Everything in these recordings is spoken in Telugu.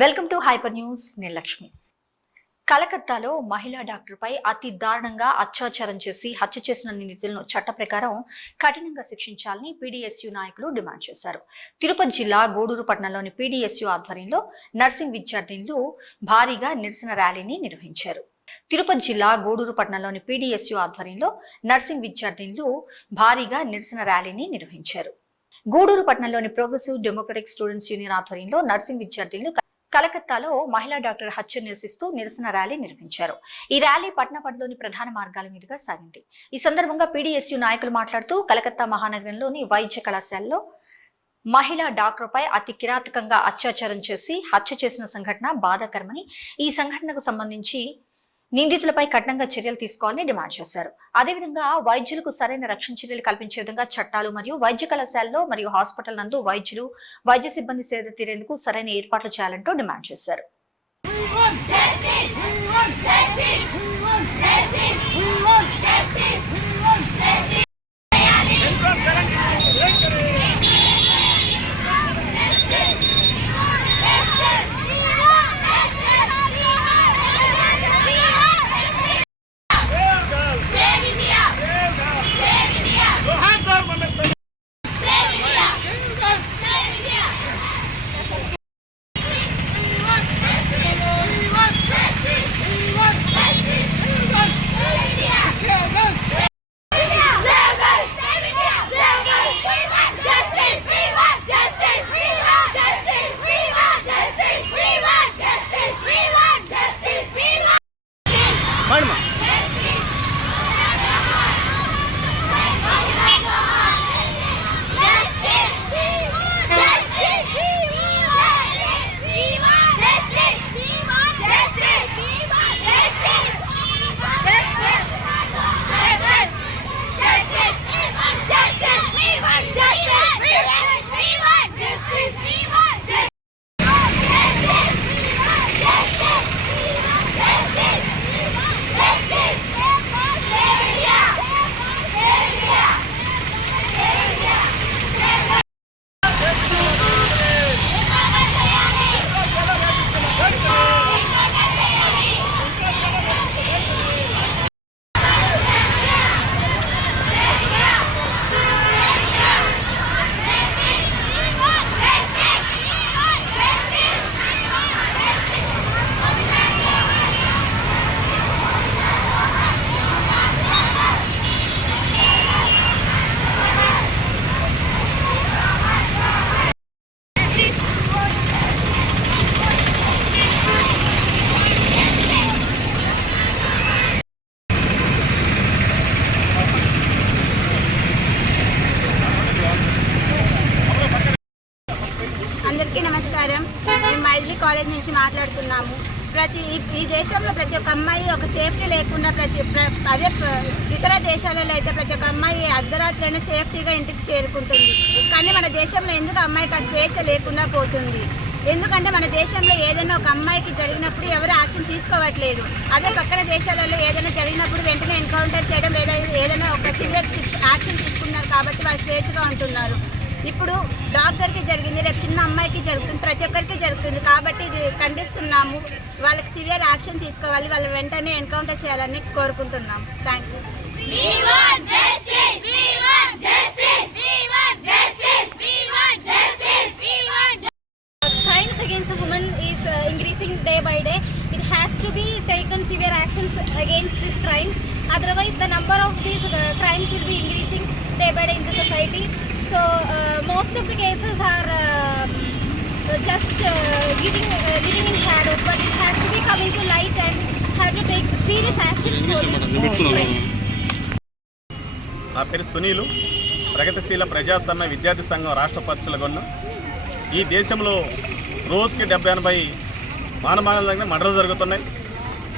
Welcome to hyper news. నేను లక్ష్మి. కలకత్తాలో మహిళా డాక్టర్పై అతి దారుణంగా అత్యాచారం చేసి హత్య చేసిన నిందితులను చట్ట ప్రకారం కఠినంగా శిక్షించాలని పీడీఎస్యూ నాయకులు డిమాండ్ చేశారు. తిరుపతి జిల్లా గూడూరు పట్టణంలోని పీడీఎస్యూ ఆధ్వర్యంలో నర్సింగ్ విద్యార్థినులు భారీగా నిరసన ర్యాలీని నిర్వహించారు. తిరుపతి జిల్లా గూడూరు పట్టణంలోని పీడీఎస్యూ ఆధ్వర్యంలో నర్సింగ్ విద్యార్థినులు భారీగా నిరసన ర్యాలీని నిర్వహించారు. గూడూరు పట్టణంలోని ప్రోగ్రెసివ్ డెమోక్రటిక్ స్టూడెంట్స్ యూనియన్ ఆధ్వర్యంలో నర్సింగ్ విద్యార్థినులు కలకత్తాలో మహిళా డాక్టర్ హత్య నిరసిస్తూ నిరసన ర్యాలీ నిర్వహించారు. ఈ ర్యాలీ పట్టణ పరిధిలోని ప్రధాన మార్గాల మీదుగా సాగింది. ఈ సందర్భంగా పీడీఎస్యూ నాయకులు మాట్లాడుతూ కలకత్తా మహానగరంలోని వైద్య కళాశాలలో మహిళా డాక్టర్పై అతి కిరాతకంగా అత్యాచారం చేసి హత్య చేసిన సంఘటన బాధాకరమని, ఈ సంఘటనకు సంబంధించి నిందితులపై కఠినంగా చర్యలు తీసుకోవాలని డిమాండ్ చేశారు. అదేవిధంగా వైద్యులకు సరైన రక్షణ చర్యలు కల్పించే విధంగా చట్టాలు మరియు వైద్య కళాశాలలో మరియు హాస్పిటల్ నందు వైద్యులు, వైద్య సిబ్బంది సేద తీరేందుకు సరైన ఏర్పాట్లు చేయాలంటూ డిమాండ్ చేశారు. అందరికీ నమస్కారం. మేము మైథిలి కాలేజ్ నుంచి మాట్లాడుతున్నాము. ఈ దేశంలో ప్రతి ఒక్క అమ్మాయి ఒక సేఫ్టీ లేకుండా అదే ఇతర దేశాలలో అయితే ప్రతి ఒక్క అమ్మాయి అర్ధరాత్రి సేఫ్టీగా ఇంటికి చేరుకుంటుంది. కానీ మన దేశంలో ఎందుకు అమ్మాయికి ఆ స్వేచ్ఛ లేకుండా పోతుంది? ఎందుకంటే మన దేశంలో ఏదైనా ఒక అమ్మాయికి జరిగినప్పుడు ఎవరు యాక్షన్ తీసుకోవట్లేదు. అదే పక్కన దేశాలలో ఏదైనా జరిగినప్పుడు వెంటనే ఎన్కౌంటర్ చేయడం లేదా ఏదైనా ఒక సివియర్ యాక్షన్ తీసుకున్నారు కాబట్టి వాళ్ళు స్వేచ్ఛగా ఉంటున్నారు. ఇప్పుడు డాక్టర్కి జరిగింది, రేపు చిన్న అమ్మాయికి జరుగుతుంది, ప్రతి ఒక్కరికి జరుగుతుంది. కాబట్టి ఇది ఖండిస్తున్నాము. వాళ్ళకి సివియర్ యాక్షన్ తీసుకోవాలి, వాళ్ళు వెంటనే ఎన్కౌంటర్ చేయాలని కోరుకుంటున్నాము. Thank you. Crimes against a woman is increasing day by day. It has to be taken severe actions against these crimes. Otherwise, the number of these crimes will be increasing day by day in the society. So, most of the cases are just living in shadows, but it has to be coming to light and have to take serious actions for these crimes. నా పేరు సునీలు, ప్రగతిశీల ప్రజాస్వామ్య విద్యార్థి సంఘం రాష్ట్ర పరిశీలకున్నాం. ఈ దేశంలో రోజుకి 70-80 మానమానాల మర్డర్లు జరుగుతున్నాయి.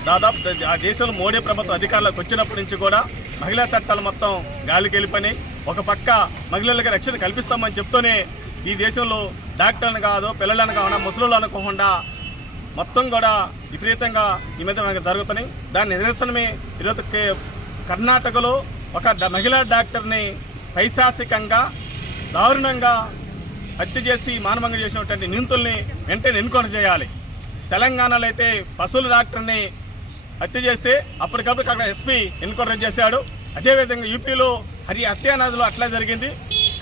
దాదాపు ఆ దేశంలో మోడీ ప్రభుత్వం అధికారంలోకి వచ్చినప్పటి నుంచి కూడా మహిళా చట్టాలు మొత్తం గాలికి వెళ్ళిపోయినాయి. ఒక పక్క మహిళలకు రక్షణ కల్పిస్తామని చెప్తూనే ఈ దేశంలో డాక్టర్లను కాదు, పిల్లలను కాకుండా, ముసలులు అనుకోకుండా మొత్తం కూడా విపరీతంగా ఈ మీద జరుగుతున్నాయి. దాని నిరసనమే ఈరోజు కర్ణాటకలో ఒక మహిళా డాక్టర్ని పైశాసికంగా దారుణంగా హత్య చేసి మానభంగం చేసినటువంటి నిందితుల్ని వెంటనే ఎన్కౌంటర్ చేయాలి. తెలంగాణలో అయితే పశువుల డాక్టర్ని హత్య చేస్తే అప్పటికప్పుడు అక్కడ ఎస్పీ ఎన్కౌంటర్ చేశాడు. అదేవిధంగా యూపీలో హత్యానాదులు అట్లా జరిగింది.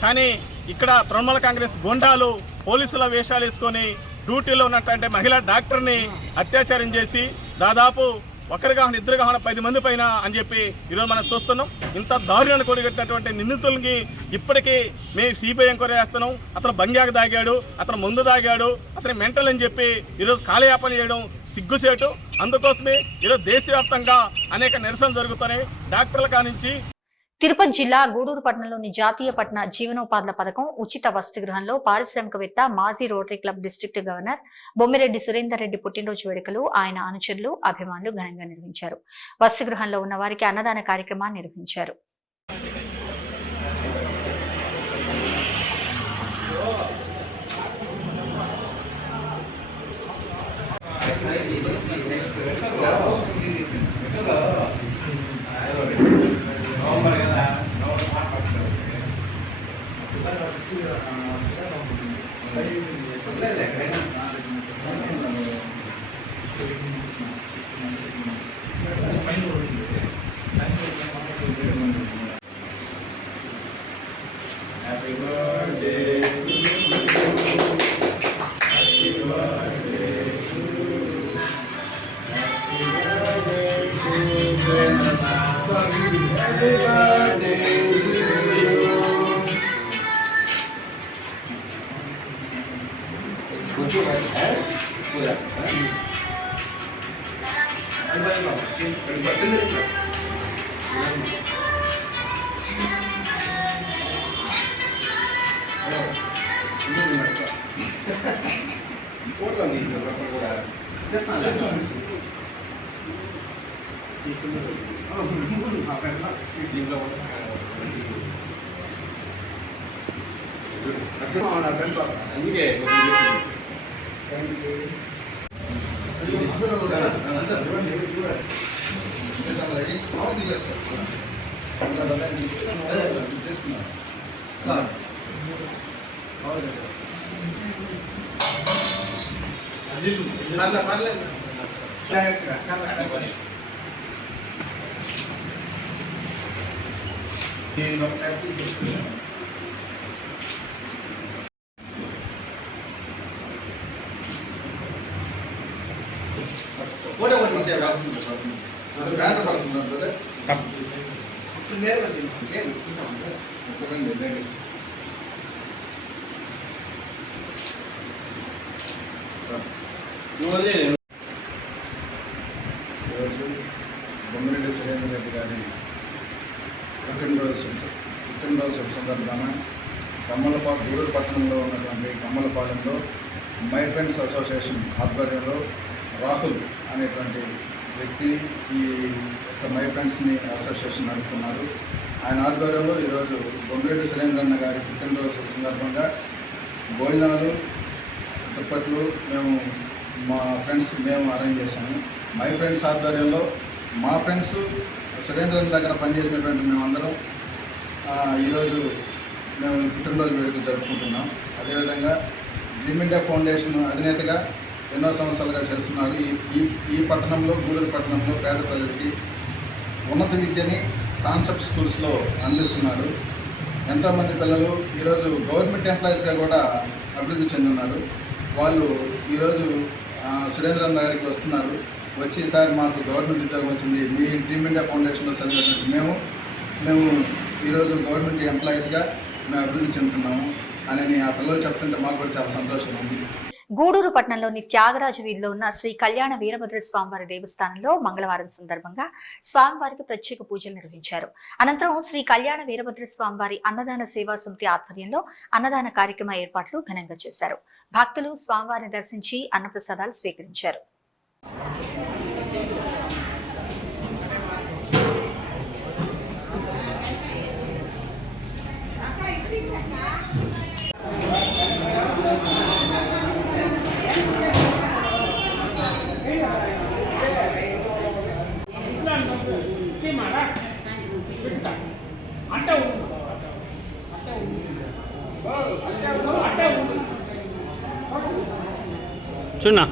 కానీ ఇక్కడ తృణమూల కాంగ్రెస్ గుండాలు పోలీసుల వేషాలు వేసుకొని డ్యూటీలో ఉన్నటువంటి మహిళా డాక్టర్ని అత్యాచారం చేసి దాదాపు ఒకరి కాకుండా ఇద్దరు కాకుండా 10 మంది పైన అని చెప్పి ఈరోజు మనం చూస్తున్నాం. ఇంత దారుణాన్ని కూడగట్టినటువంటి నిందితులకి ఇప్పటికీ మేము సిబిఐ ఎంక్వైరీ చేస్తున్నాం. అతను బంగాకు దాగాడు, అతను ముందు దాగాడు, అతను మెంటల్ అని చెప్పి ఈరోజు కాలయాపన చేయడం సిగ్గుసేటు. అందుకోసమే ఈరోజు దేశవ్యాప్తంగా అనేక నిరసనలు జరుగుతున్నాయి. డాక్టర్ల కానించి తిరుపతి జిల్లా గూడూరు పట్టణంలోని జాతీయ పట్టణ జీవనోపాధుల పథకం ఉచిత వసతి గృహంలో పారిశ్రామికవేత్త మాజీ rotary club district governor Bommireddy Surender Reddy పుట్టినరోజు వేడుకలు ఆయన అనుచరులు అభిమానులు ఘనంగా నిర్వహించారు. వసతి గృహంలో ఉన్న వారికి అన్నదాన కార్యక్రమాన్ని నిర్వహించారు. బొమ్మిరెడ్డి సురేందర్ రెడ్డి గారి పుట్టినరోజు సందర్భంగా గూడూరు పట్టణంలో ఉన్నటువంటి కమ్మలపాలెంలో మై ఫ్రెండ్స్ అసోసియేషన్ ఆధ్వర్యంలో రాహుల్ అనేటువంటి వ్యక్తి ఈ మై ఫ్రెండ్స్ని అసోసియేషన్ నడుపుతున్నారు. ఆయన ఆధ్వర్యంలో ఈరోజు బొమ్మిరెడ్డి సురేంద్రన్న గారి పుట్టినరోజు సందర్భంగా భోజనాలు దుప్పట్లు మా ఫ్రెండ్స్ అరేంజ్ చేశాము. మై ఫ్రెండ్స్ ఆధ్వర్యంలో మా ఫ్రెండ్స్ సురేంద్రన్ దగ్గర పనిచేసినటువంటి మేమందరం ఈరోజు మేము పుట్టినరోజు వేడుకలు జరుపుకుంటున్నాం. అదేవిధంగా డ్రీమ్ ఇండియా ఫౌండేషన్ అధినేతగా ఎన్నో సంవత్సరాలుగా చేస్తున్నారు. ఈ పట్టణంలో గూడూరు పట్టణంలో పేద ప్రజలకి ఉన్నత విద్యని కాన్సెప్ట్ స్కూల్స్లో అందిస్తున్నారు. ఎంతోమంది పిల్లలు ఈరోజు గవర్నమెంట్ ఎంప్లాయీస్గా కూడా అభివృద్ధి చెందున్నారు. వాళ్ళు ఈరోజు సురేంద్రన్ దగ్గరికి వస్తున్నారు. వచ్చి ఈసారి మాకు గవర్నమెంట్ ఉద్యోగం వచ్చింది, మీ డ్రీమ్ ఇండియా ఫౌండేషన్లో చదివినట్టు మేము ఈరోజు గవర్నమెంట్ ఎంప్లాయీస్గా మేము అభివృద్ధి చెందుతున్నాము అని ఆ పిల్లలు చెప్తుంటే మాకు కూడా చాలా సంతోషంగా ఉంది. గూడూరు పట్టణంలోని త్యాగరాజు వీధిలో ఉన్న శ్రీ కళ్యాణ వీరభద్ర స్వామివారి దేవస్థానంలో మంగళవారం సందర్భంగా స్వామివారికి ప్రత్యేక పూజలు నిర్వహించారు. అనంతరం శ్రీ కళ్యాణ వీరభద్ర స్వామివారి అన్నదాన సేవా సమితి ఆధ్వర్యంలో అన్నదాన కార్యక్రమ ఏర్పాట్లు ఘనంగా చేశారు. భక్తులు స్వామివారిని దర్శించి అన్నప్రసాదాలు స్వీకరించారు. చూడన్నా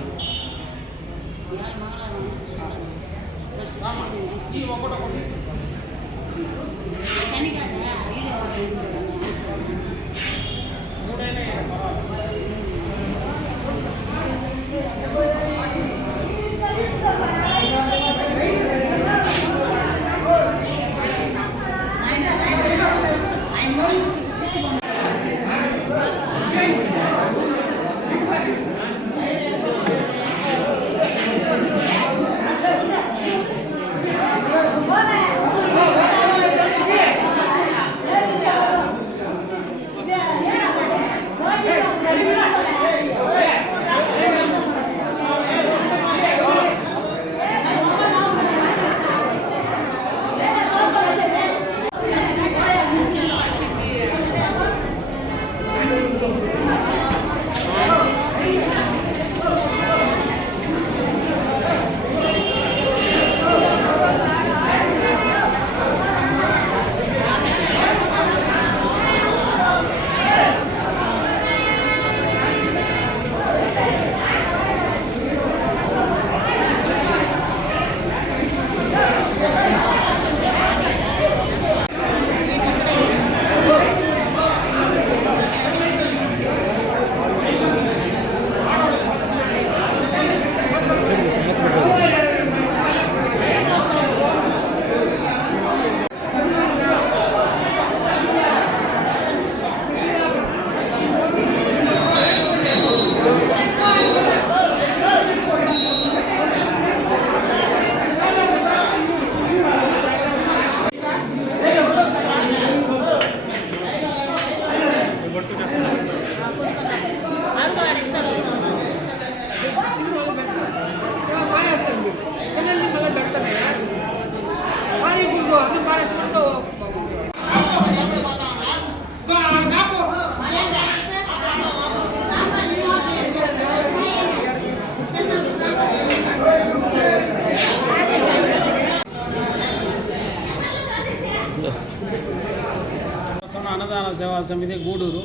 అన్నదాన సేవా సమితి గూడూరు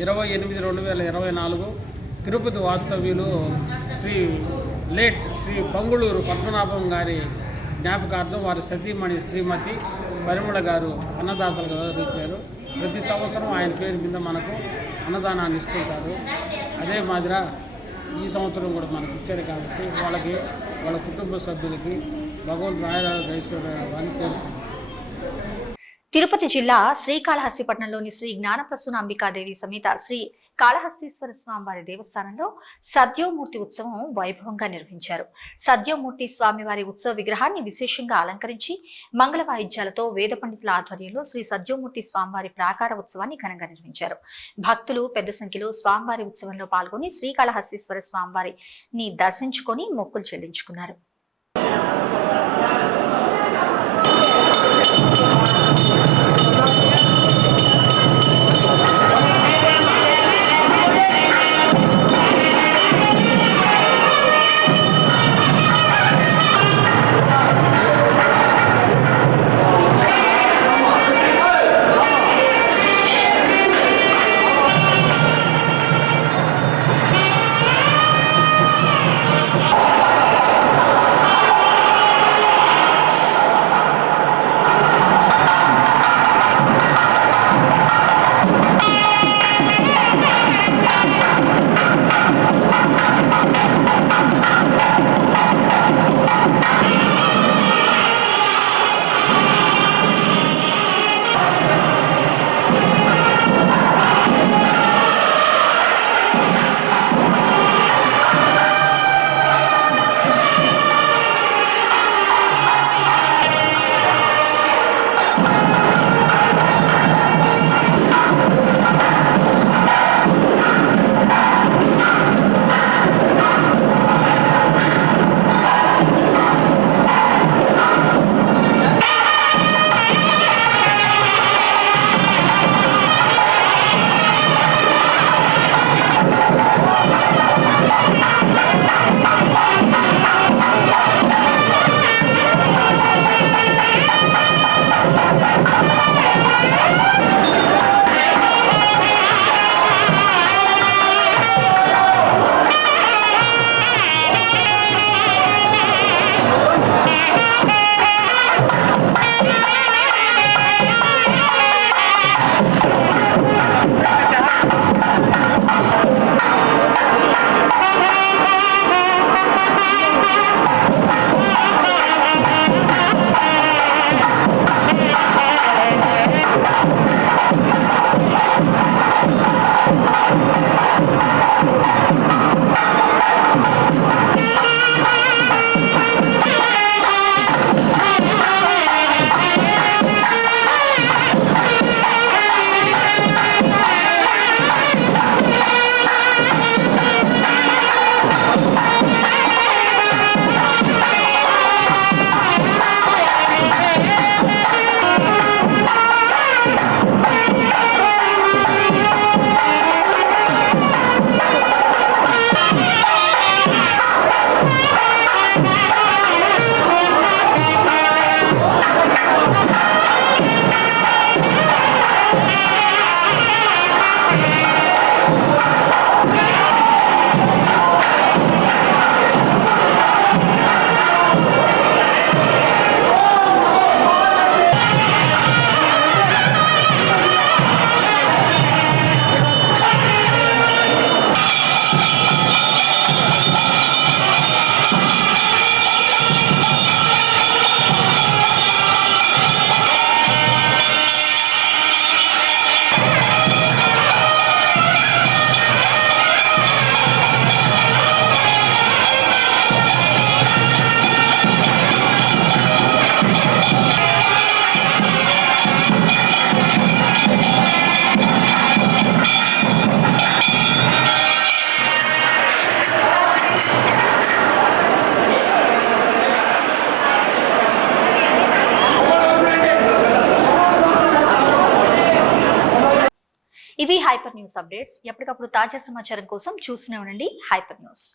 28/2024 తిరుపతి వాస్తవ్యులు శ్రీ పంగుళూరు పద్మనాభం గారి జ్ఞాపకార్థం వారి సతీమణి శ్రీమతి పరిమళ గారు అన్నదాతలుగా వ్యవహరించారు. ప్రతి సంవత్సరం ఆయన పేరు మీద మనకు అన్నదానాన్ని ఇస్తుంటారు. అదే మాదిరా ఈ సంవత్సరం కూడా మనకు ఇచ్చారు కాబట్టి వాళ్ళ కుటుంబ సభ్యులకి భగవంతుడు ఆయురారోగ్యాన్ని కోరుకుంటున్నాను. తిరుపతి జిల్లా శ్రీకాళహస్తిపట్నంలోని శ్రీ జ్ఞానప్రసూనాంబికాదేవి సమేత శ్రీ కాళహస్తీశ్వర స్వామివారి దేవస్థానంలో సద్యోమూర్తి ఉత్సవం వైభవంగా నిర్వహించారు. సద్యోమూర్తి స్వామివారి ఉత్సవ విగ్రహాన్ని విశేషంగా అలంకరించి మంగళ వాయిద్యాలతో వేద పండితుల ఆధ్వర్యంలో శ్రీ సద్యోమూర్తి స్వామివారి ప్రాకార ఉత్సవాన్ని ఘనంగా నిర్వహించారు. భక్తులు పెద్ద సంఖ్యలో స్వామివారి ఉత్సవంలో పాల్గొని శ్రీకాళహస్తీశ్వర స్వామివారిని దర్శించుకొని మొక్కులు చెల్లించుకున్నారు. ఇవి హైపర్ న్యూస్ అప్డేట్స్. ఎప్పటికప్పుడు తాజా సమాచారం కోసం చూస్తూనే ఉండండి హైపర్ న్యూస్.